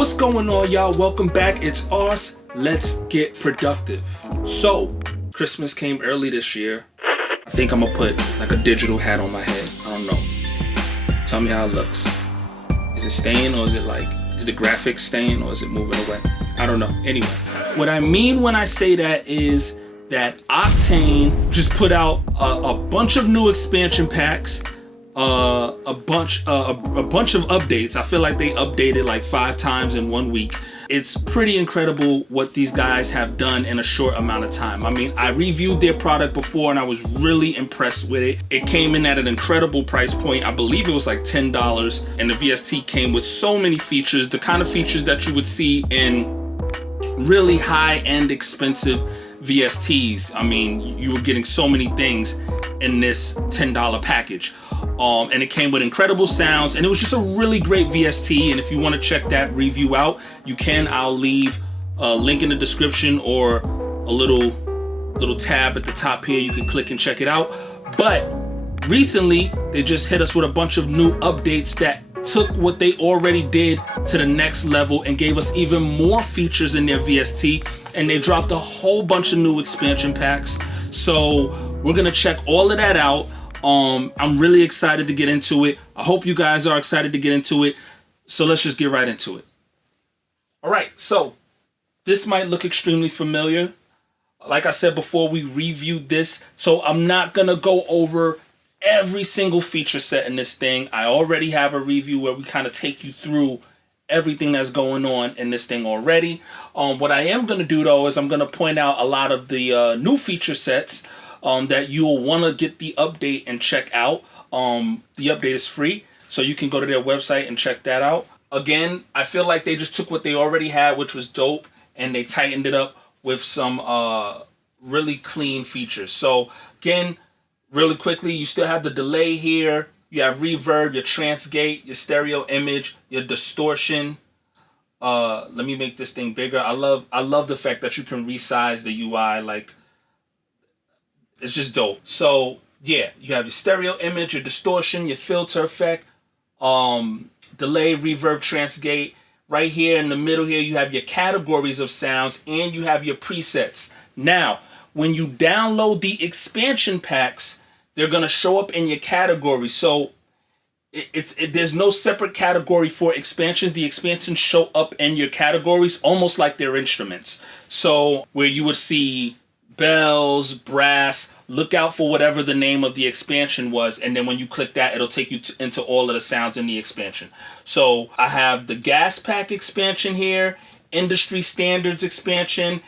What's going on, y'all? Welcome back. It's us. Let's get productive. So, Christmas came early this year. I think I'm gonna put like a digital hat on my head. I don't know. Tell me how it looks. Is it staying, or is it like, is the graphics staying, or is it moving away? I don't know. Anyway, what I mean when I say that is that Octane just put out a bunch of new expansion packs, a bunch of updates. I feel like they updated like 5 times in 1 week. It's pretty incredible what these guys have done in a short amount of time. I mean, I reviewed their product before and I was really impressed with it. It came in at an incredible price point. I believe it was like $10, and the VST came with so many features, the kind of features that you would see in really high-end expensive VSTs. I mean, you were getting so many things in this $10 package. And it came with incredible sounds, and it was just a really great VST. And if you want to check that review out, you can. I'll leave a link in the description or a little tab at the top here. You can click and check it out. But recently, they just hit us with a bunch of new updates that took what they already did to the next level and gave us even more features in their VST. And they dropped a whole bunch of new expansion packs. So we're gonna check all of that out. I'm really excited to get into it. I hope you guys are excited to get into it. So let's just get right into it. All right, so this might look extremely familiar. Like I said before, we reviewed this, so I'm not gonna go over every single feature set in this thing. I already have a review where we kind of take you through everything that's going on in this thing already. What I am gonna do though is I'm gonna point out a lot of the new feature sets that you'll want to get the update and check out. The update is free, so you can go to their website and check that out. Again, I feel like they just took what they already had, which was dope, and they tightened it up with some really clean features. So again, really quickly, you still have the delay here. You have reverb, your transgate, your stereo image, your distortion. Let me make this thing bigger. I love the fact that you can resize the UI. Like, it's just dope. So yeah, you have your stereo image, your distortion, your filter effect, delay, reverb, transgate. Right here in the middle here, you have your categories of sounds and you have your presets. Now, when you download the expansion packs, they're gonna show up in your category. So there's no separate category for expansions. The expansions show up in your categories almost like they're instruments. So where you would see bells, brass, look out for whatever the name of the expansion was, and then when you click that, it'll take you into all of the sounds in the expansion. So I have the gas pack expansion here, industry standards expansion,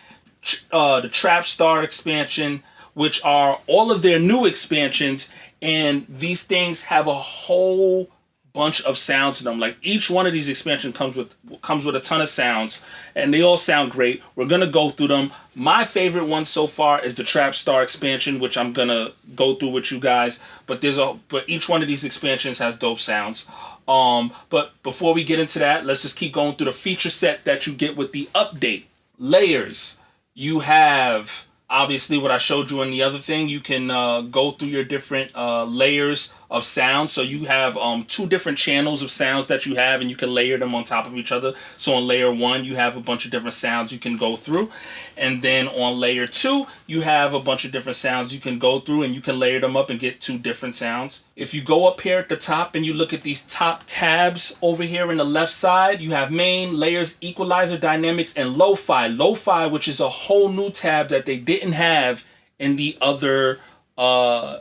the trap star expansion, which are all of their new expansions, and these things have a whole bunch of sounds in them. Like, each one of these expansions comes with a ton of sounds, and they all sound great. We're gonna go through them. My favorite one so far is the Trap Star expansion, which I'm gonna go through with you guys. But each one of these expansions has dope sounds. But before we get into that, let's just keep going through the feature set that you get with the update. Layers. You have obviously what I showed you in the other thing. You can go through your different layers of sound. So you have 2 different channels of sounds that you have, and you can layer them on top of each other. So on layer 1, you have a bunch of different sounds you can go through. And then on layer 2, you have a bunch of different sounds you can go through, and you can layer them up and get 2 different sounds. If you go up here at the top and you look at these top tabs over here in the left side, you have main, layers, equalizer, dynamics, and lo-fi. Lo-fi, which is a whole new tab that they didn't have in the other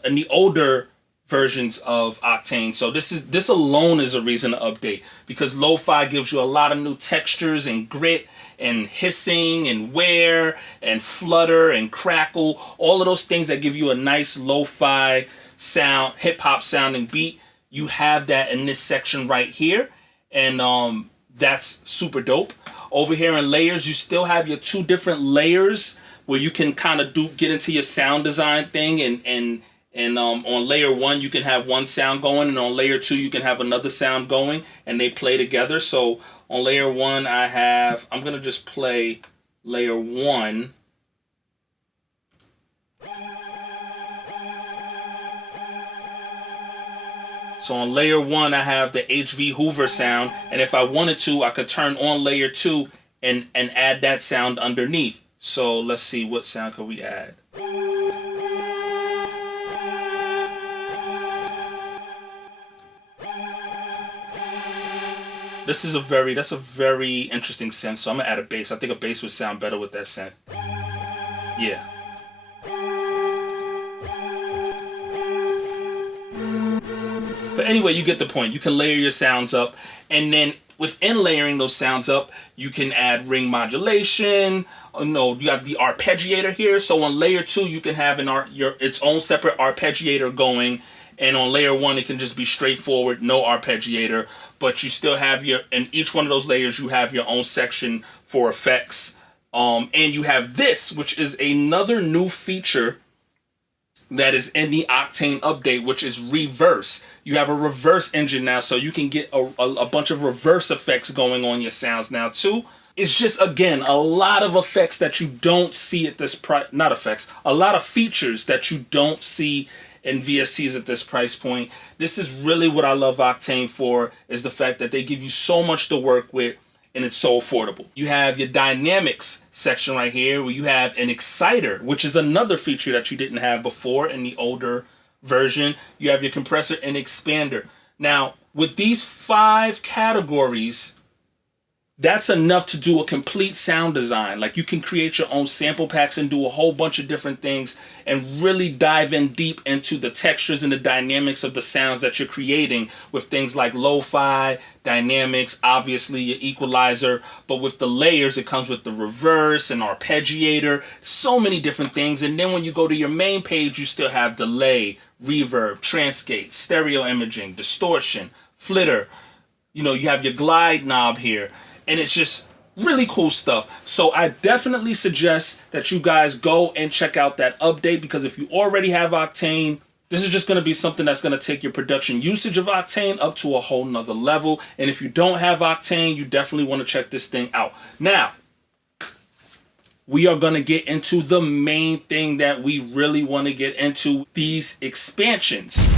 in the older versions of Octane. So this alone is a reason to update, because lo-fi gives you a lot of new textures and grit and hissing and wear and flutter and crackle, all of those things that give you a nice lo-fi sound, hip-hop sounding beat. You have that in this section right here, and that's super dope. Over here in layers, you still have your 2 different layers where you can kind of get into your sound design thing, and on layer 1 you can have one sound going, and on layer 2 you can have another sound going, and they play together. So on layer 1 I'm gonna just play layer 1. So on layer 1, I have the HV Hoover sound, and if I wanted to, I could turn on layer 2 and add that sound underneath. So let's see, what sound could we add? That's a very interesting synth. So I'm gonna add a bass. I think a bass would sound better with that synth. Yeah. But anyway, you get the point. You can layer your sounds up, and then within layering those sounds up, you can add ring modulation. No, you have the arpeggiator here. So on layer 2, you can have its own separate arpeggiator going, and on layer 1, it can just be straightforward, no arpeggiator. But you still have in each one of those layers, you have your own section for effects. And you have this, which is another new feature that is in the Octane update, which is reverse. You have a reverse engine now, so you can get a bunch of reverse effects going on your sounds now too. It's just, again, a lot of effects that you don't see at this price. Not effects, a lot of features that you don't see in VSTs at this price point. This is really what I love Octane for, is the fact that they give you so much to work with, and it's so affordable. You have your dynamics section right here, where you have an exciter, which is another feature that you didn't have before in the older version. You have your compressor and expander. Now, with these 5 categories, that's enough to do a complete sound design. Like, you can create your own sample packs and do a whole bunch of different things and really dive in deep into the textures and the dynamics of the sounds that you're creating with things like lo-fi, dynamics, obviously your equalizer, but with the layers, it comes with the reverse and arpeggiator, so many different things. And then when you go to your main page, you still have delay, reverb, transgate, stereo imaging, distortion, flitter. You know, you have your glide knob here. And it's just really cool stuff. So I definitely suggest that you guys go and check out that update, because if you already have Octane, this is just going to be something that's going to take your production usage of Octane up to a whole nother level. And if you don't have Octane, you definitely want to check this thing out. Now, we are going to get into the main thing that we really want to get into, these expansions.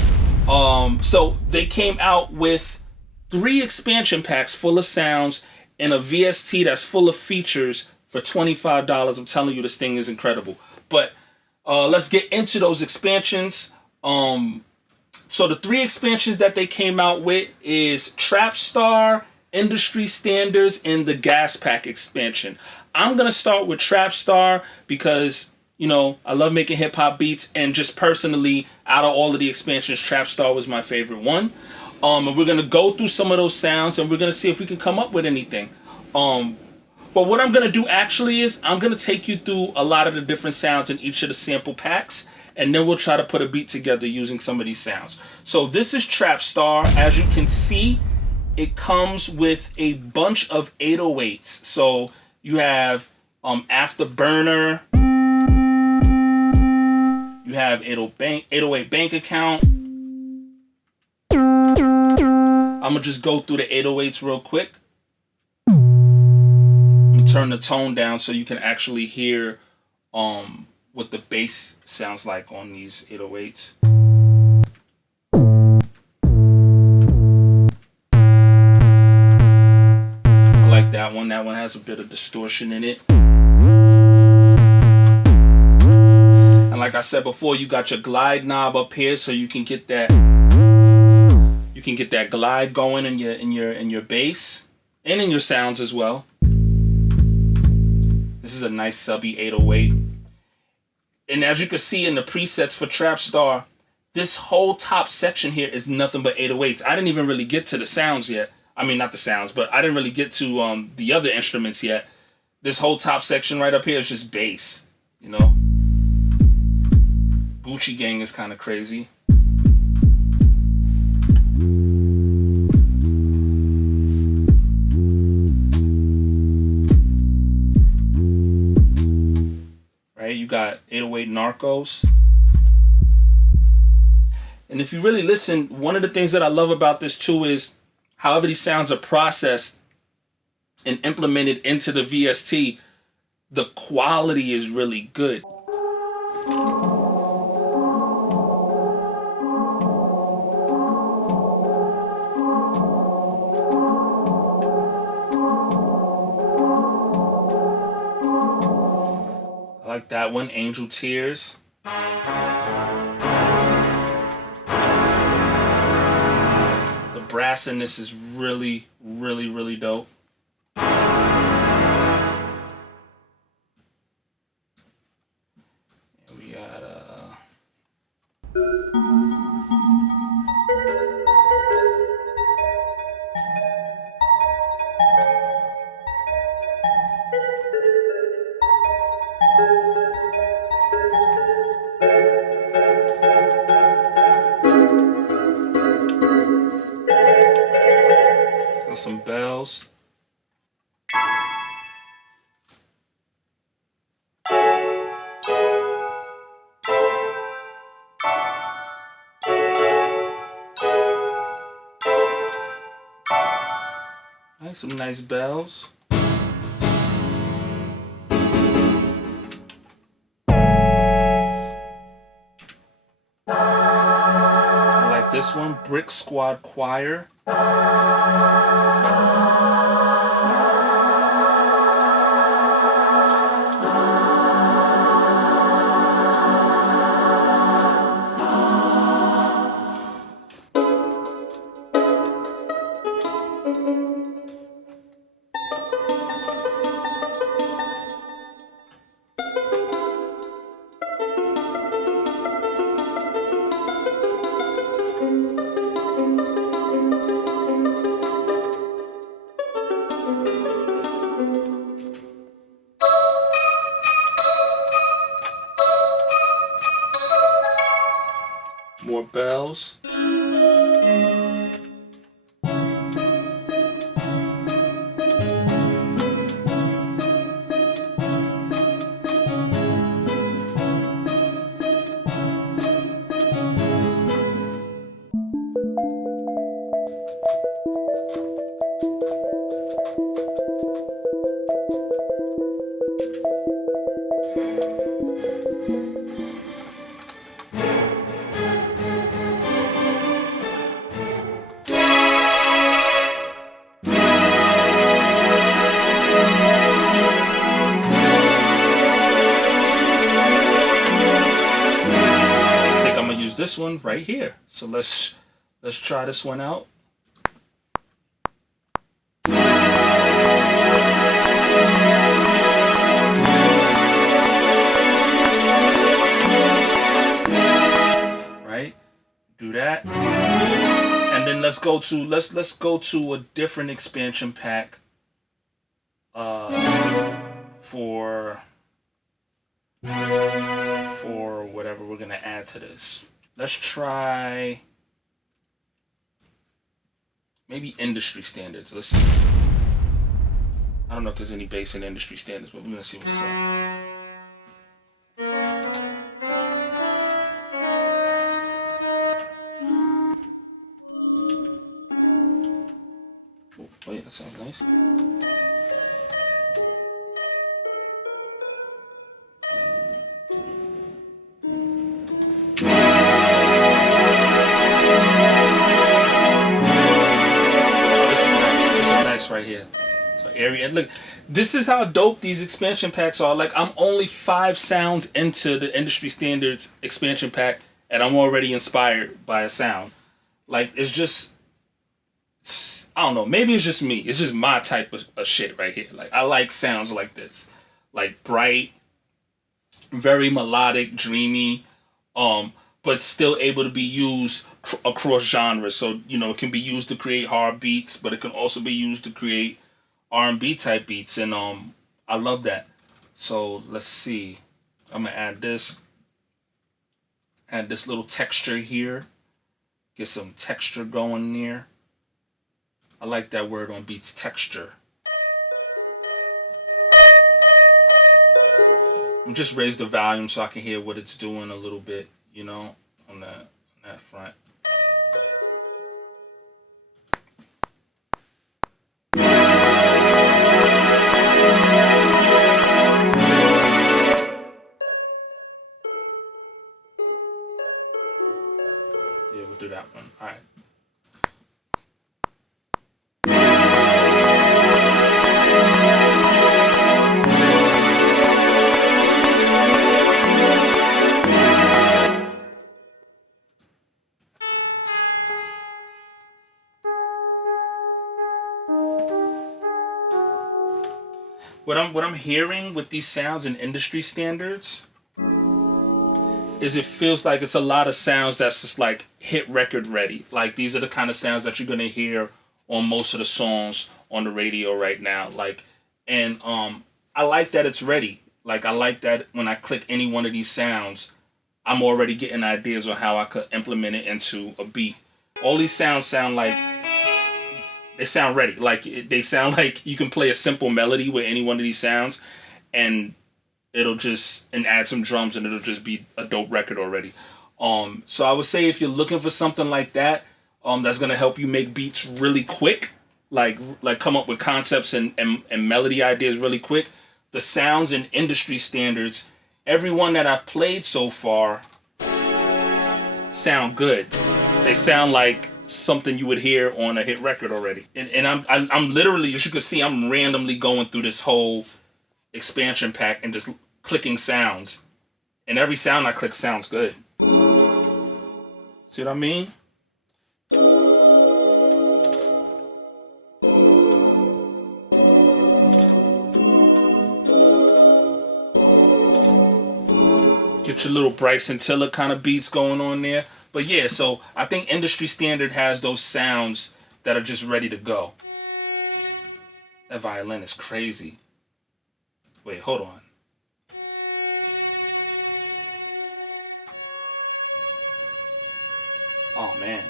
So they came out with 3 expansion packs full of sounds and a VST that's full of features for $25. I'm telling you, this thing is incredible. But let's get into those expansions. So the 3 expansions that they came out with is Trap Star, Industry Standards, and the Gas Pack expansion. I'm going to start with Trap Star because, you know, I love making hip-hop beats, and just personally, out of all of the expansions, Trap Star was my favorite one. And we're going to go through some of those sounds, and we're going to see if we can come up with anything. But what I'm going to do actually is I'm going to take you through a lot of the different sounds in each of the sample packs, and then we'll try to put a beat together using some of these sounds. So this is Trap Star. As you can see, it comes with a bunch of 808s. So you have Afterburner. You have 808 Bank Account. I'm going to just go through the 808s real quick. I'm going to turn the tone down so you can actually hear what the bass sounds like on these 808s. I like that one. That one has a bit of distortion in it. And like I said before, you got your glide knob up here so you can get that glide going in your bass and in your sounds as well. This is a nice subby 808. And as you can see in the presets for Trap Star, this whole top section here is nothing but 808s. I didn't even really get to the sounds yet. I mean, not the sounds, but I didn't really get to the other instruments yet. This whole top section right up here is just bass, you know. Gucci Gang is kind of crazy. You got 808 Narcos. And if you really listen, one of the things that I love about this too is however these sounds are processed and implemented into the VST, the quality is really good. that one, Angel Tears. The brass in this is really, really, really dope. And we got some bells. Right, some nice bells. I like this one, Brick Squad Choir. More bells. This one right here. So let's try this one out. Right? Do that. And then let's go to a different expansion pack for whatever we're gonna add to this. Let's try maybe industry standards. Let's. I don't know if there's any bass in industry standards, but we're gonna see what's up. Oh, wait, that sounds nice. Right here. So area, and look, this is how dope these expansion packs are. Like, I'm only 5 sounds into the industry standards expansion pack and I'm already inspired by a sound. Like, it's just, I don't know, maybe it's just me. It's just my type of shit right here. Like, I like sounds like this. Like, bright, very melodic, dreamy, but still able to be used across genres. So, you know, it can be used to create hard beats, but it can also be used to create R&B type beats. And I love that. So let's see. I'm gonna add this little texture here. Get some texture going there. I like that word on beats, texture. I'm just raise the volume so I can hear what it's doing a little bit, you know, on that front. Yeah, we'll do that one. All right. What I'm hearing with these sounds and industry standards is it feels like it's a lot of sounds that's just like hit record ready. Like these are the kind of sounds that you're gonna hear on most of the songs on the radio right now. Like, and I like that it's ready. Like I like that when I click any one of these sounds, I'm already getting ideas on how I could implement it into a beat. All these sounds sound like they sound ready. Like they sound like you can play a simple melody with any one of these sounds, and it'll just and add some drums, and it'll just be a dope record already. So I would say if you're looking for something like that, that's gonna help you make beats really quick, like come up with concepts and melody ideas really quick. The sounds and industry standards, everyone that I've played so far, sound good. They sound like something you would hear on a hit record already. And I'm literally, as you can see, I'm randomly going through this whole expansion pack and just clicking sounds. And every sound I click sounds good. See what I mean? Get your little Bryson Tiller kind of beats going on there. But yeah, so I think industry standard has those sounds that are just ready to go. That violin is crazy. Wait, hold on. Oh man.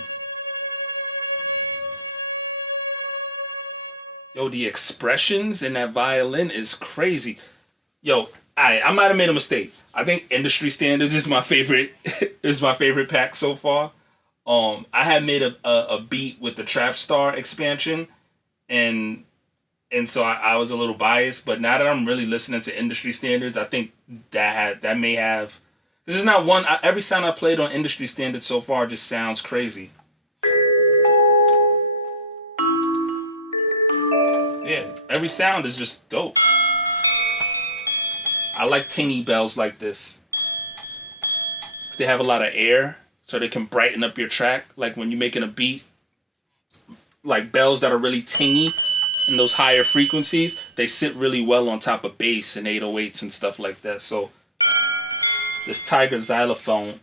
Yo, the expressions in that violin is crazy. Yo, I might have made a mistake. I think industry standards is my favorite is my favorite pack so far. I had made a beat with the Trap Star expansion, and so I was a little biased. But now that I'm really listening to industry standards, I think that may have. This is not one. Every sound I played on industry standards so far just sounds crazy. Yeah, every sound is just dope. I like tingy bells like this. They have a lot of air, so they can brighten up your track. Like when you're making a beat, like bells that are really tingy in those higher frequencies, they sit really well on top of bass and 808s and stuff like that. So this Tiger xylophone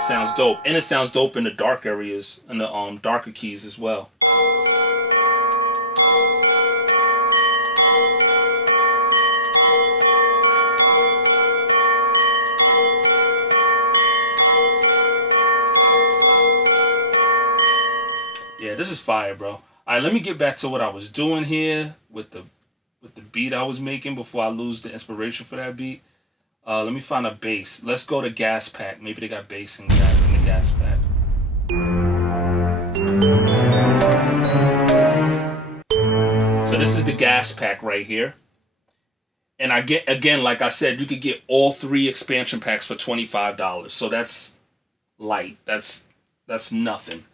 sounds dope, and it sounds dope in the dark areas and the darker keys as well. Yeah, this is fire, bro. All right, let me get back to what I was doing here with the beat I was making before I lose the inspiration for that beat. Let me find a bass. Let's go to Gas Pack. Maybe they got bass in the Gas Pack. So this is the Gas Pack right here. And I get, again, like I said, you could get all 3 expansion packs for $25. So that's light. That's nothing.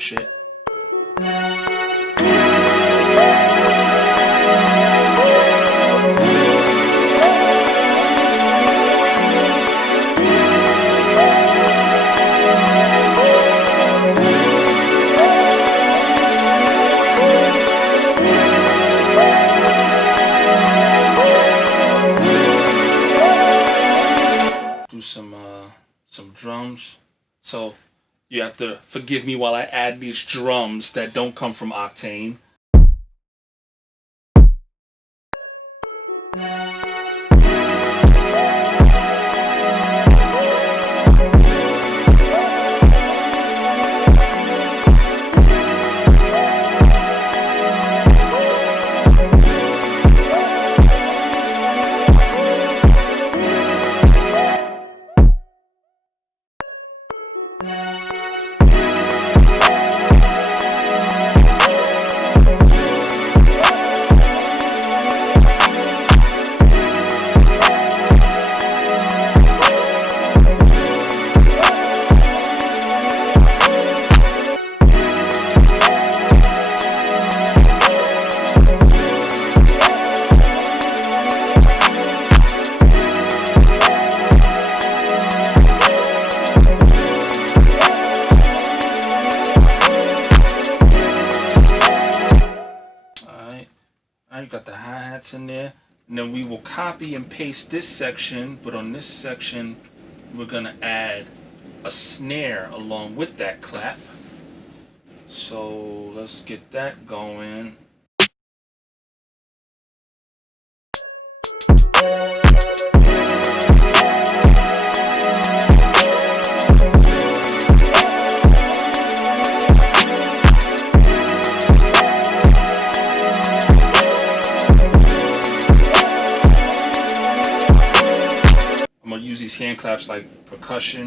Shit. Do some drums. So you have to forgive me while I add these drums that don't come from Octane. hi-hats in there. And then we will copy and paste this section, but on this section, we're gonna add a snare along with that clap. So let's get that going. I'm gonna use these hand claps like percussion.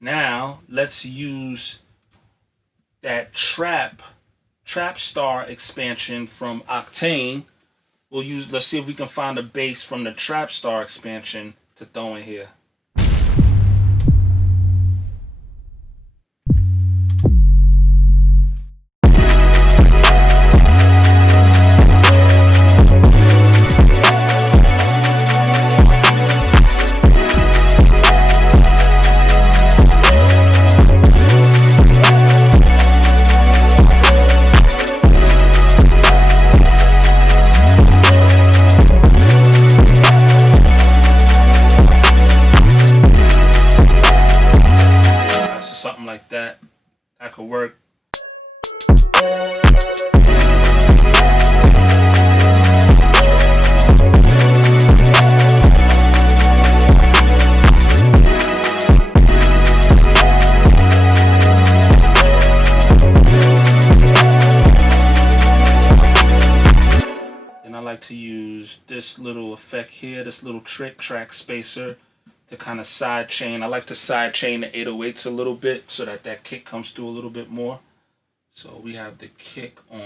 Now let's use that trap star expansion from Octane. Let's see if we can find a bass from the trap star expansion to throw in here. Like that could work. And I like to use this little effect here, this little track spacer, to kind of side chain. I like to side chain the 808s a little bit so that kick comes through a little bit more. So we have the kick on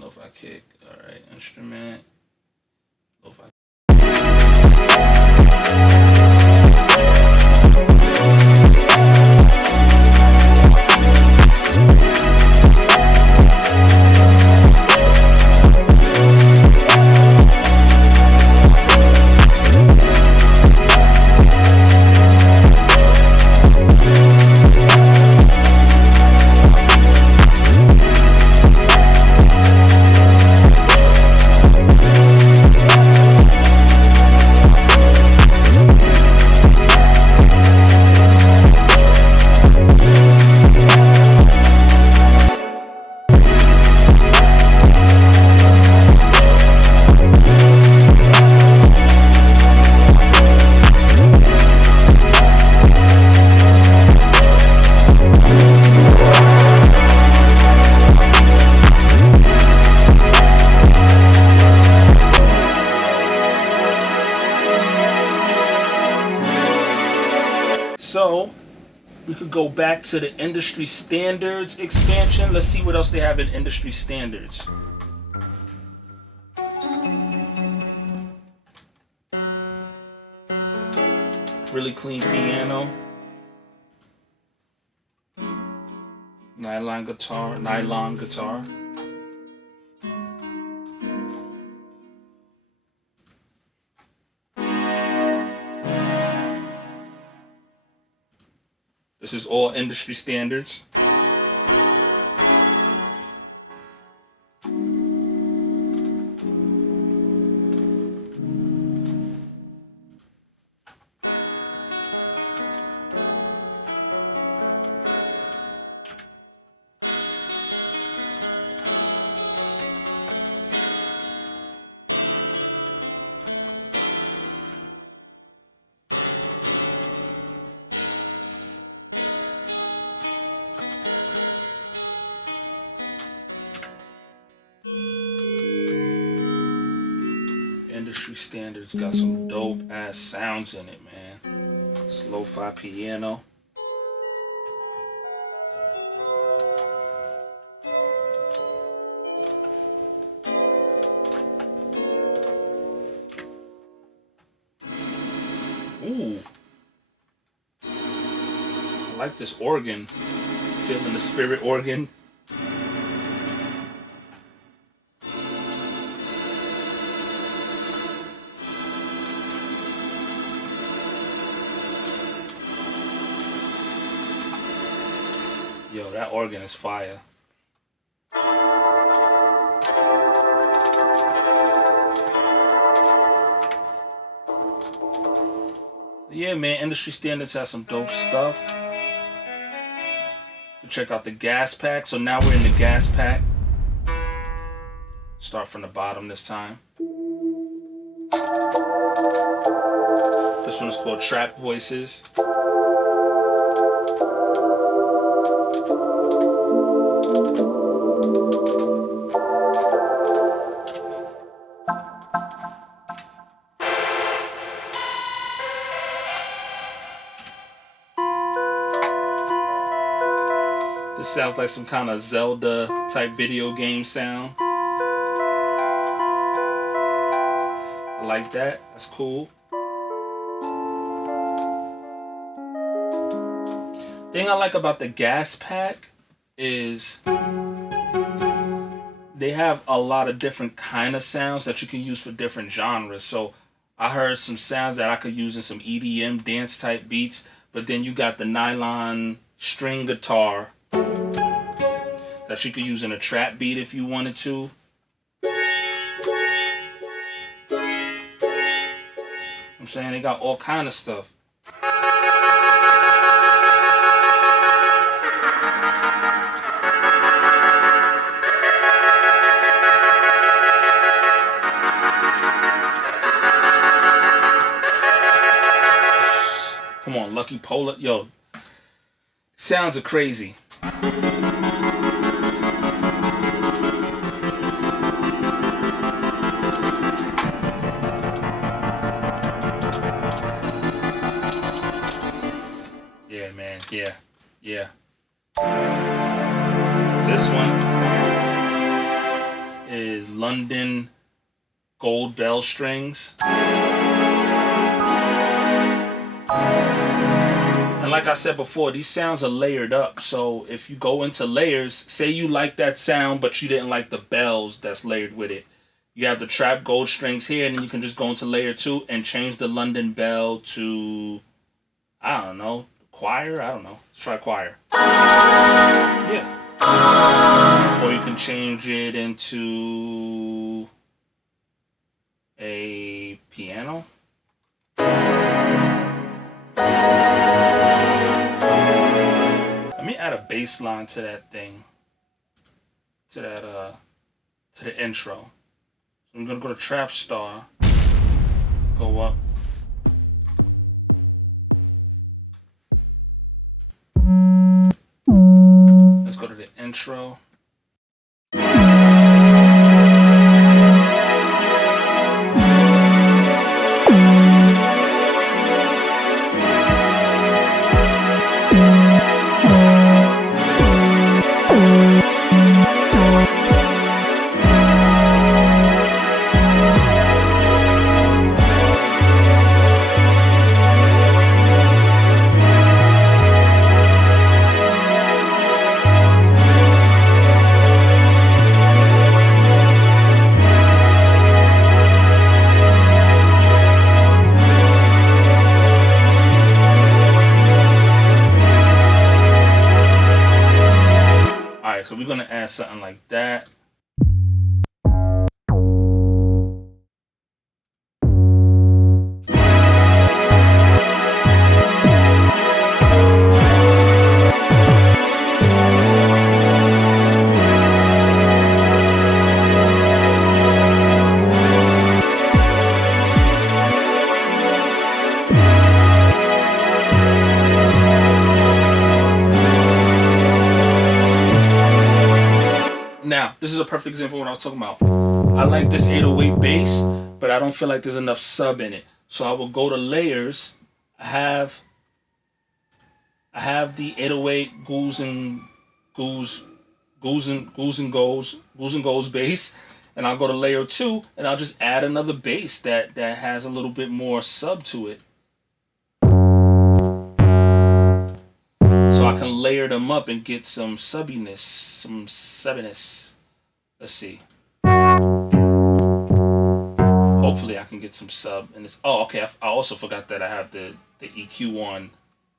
lo-fi kick. All right, instrument, lo-fi. So we could go back to the industry standards expansion. Let's see what else they have in industry standards. Really clean piano. Nylon guitar. This is all industry standards. Industry standards got some dope ass sounds in it, man. It's lo-fi piano. Ooh. I like this organ Feeling the spirit organ. Yo, that organ is fire. Yeah, man, Industry Standards has some dope stuff. Check out the gas pack. So now we're in the gas pack. Start from the bottom this time. This one is called Trap Voices. This sounds like some kind of Zelda type video game sound. I like that. That's cool. Thing I like about the gas pack is they have a lot of different kind of sounds that you can use for different genres. So I heard some sounds that I could use in some EDM dance type beats, but then you got the nylon string guitar that you could use in a trap beat if you wanted to. I'm saying they got all kind of stuff. Come on, Lucky Polar. Yo, sounds are crazy. Yeah, man. Yeah. Yeah. This one is London Gold Bell Strings. And like I said before, these sounds are layered up. So if you go into layers, say you like that sound, but you didn't like the bells that's layered with it. You have the trap gold strings here, and then you can just go into layer 2 and change the London bell to, I don't know, choir? I don't know. Let's try choir. Yeah. Or you can change it into a piano. Let me add a bass line to that thing. To the intro. So I'm gonna go to Trap Star. Go up. Let's go to the intro. So we're gonna add something like that. Now, this is a perfect example of what I was talking about. I like this 808 bass, but I don't feel like there's enough sub in it. So I will go to layers. I have the 808 Ghouls and Goals bass, and I'll go to layer 2, and I'll just add another bass that has a little bit more sub to it. So so I can layer them up and get some subbiness, some subbiness. Let's see. Hopefully I can get some sub in this. Oh, okay. I also forgot that I have the EQ on,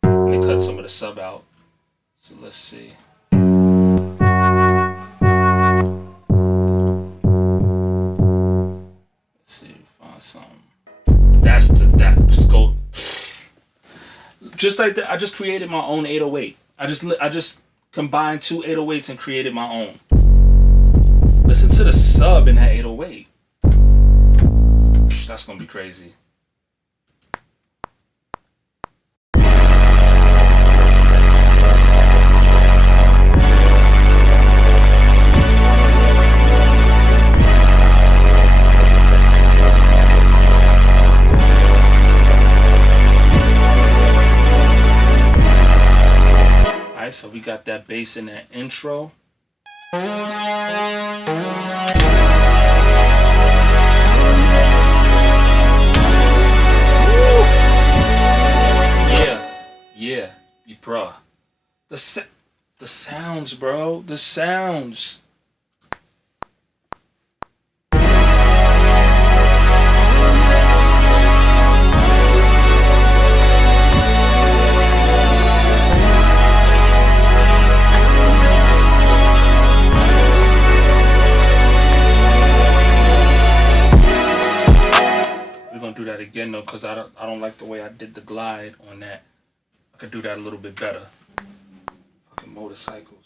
and it cuts some of the sub out. So let's see. Let's see. Find something. That's that. Just go. Just like that. I just created my own 808. I just combined two 808s and created my own. Listen to the sub in that 808. That's gonna be crazy. Alright, so we got that bass in that intro. Yeah, bruh. The sounds, bro. The sounds. We're gonna do that again though, cause I don't like the way I did the glide on that. I could do that a little bit better. Fucking motorcycles.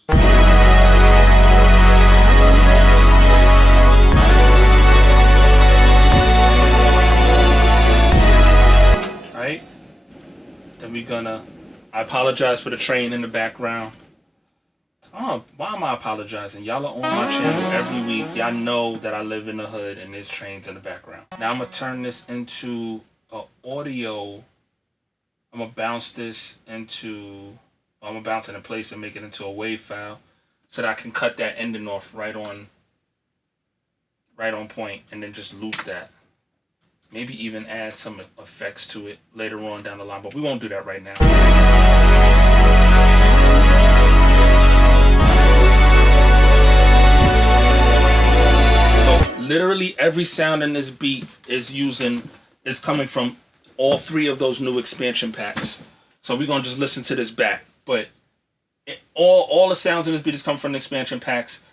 Right? Then we gonna. I apologize for the train in the background. Oh, why am I apologizing? Y'all are on my channel every week. Y'all know that I live in the hood and there's trains in the background. Now I'm gonna turn this into an audio. I'm gonna bounce this into. I'm gonna bounce it in place and make it into a WAV file, so that I can cut that ending off right on point, and then just loop that. Maybe even add some effects to it later on down the line, but we won't do that right now. So literally every sound in this beat is coming from all three of those new expansion packs. So we're gonna just listen to this back. But all the sounds in this beat is coming from the expansion packs.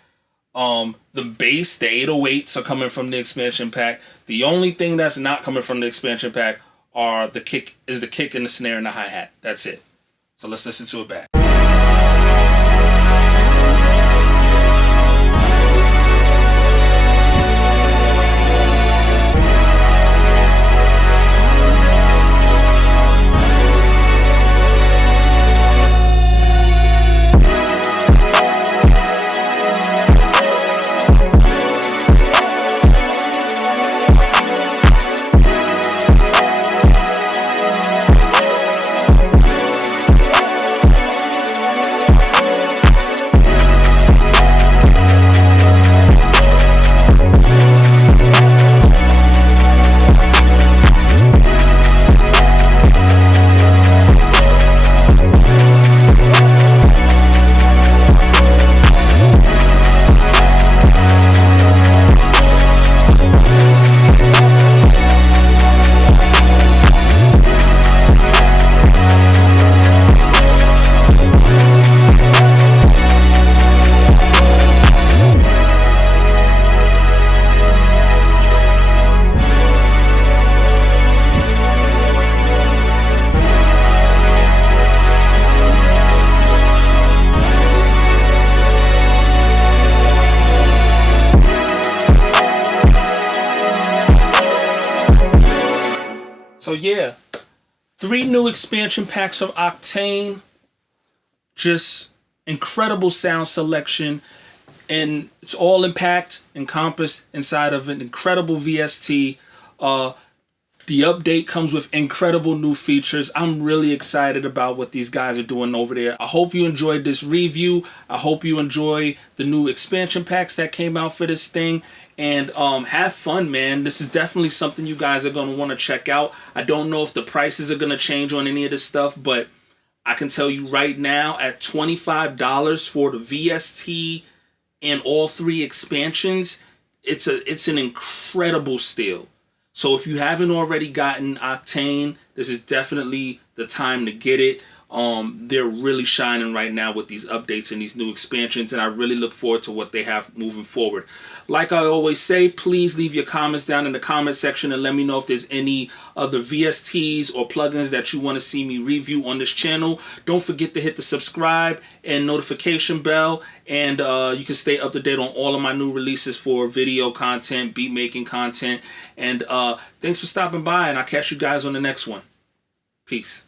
The bass, the 808s are coming from the expansion pack. The only thing that's not coming from the expansion pack are the kick and the snare and the hi-hat. That's it. So let's listen to it back. So yeah, 3 new expansion packs of Octane. Just incredible sound selection, and it's all encompassed inside of an incredible VST. The update comes with incredible new features. I'm really excited about what these guys are doing over there. I hope you enjoyed this review. I hope you enjoy the new expansion packs that came out for this thing. And have fun, man. This is definitely something you guys are going to want to check out. I don't know if the prices are going to change on any of this stuff, but I can tell you right now, at $25 for the VST and all 3 expansions, it's an incredible steal. So if you haven't already gotten Octane, this is definitely the time to get it. They're really shining right now with these updates and these new expansions, and I really look forward to what they have moving forward. Like I always say, please leave your comments down in the comment section and let me know if there's any other VSTs or plugins that you want to see me review on this channel. Don't forget to hit the subscribe and notification bell, and you can stay up to date on all of my new releases for video content, beat making content, and thanks for stopping by, and I'll catch you guys on the next one. Peace.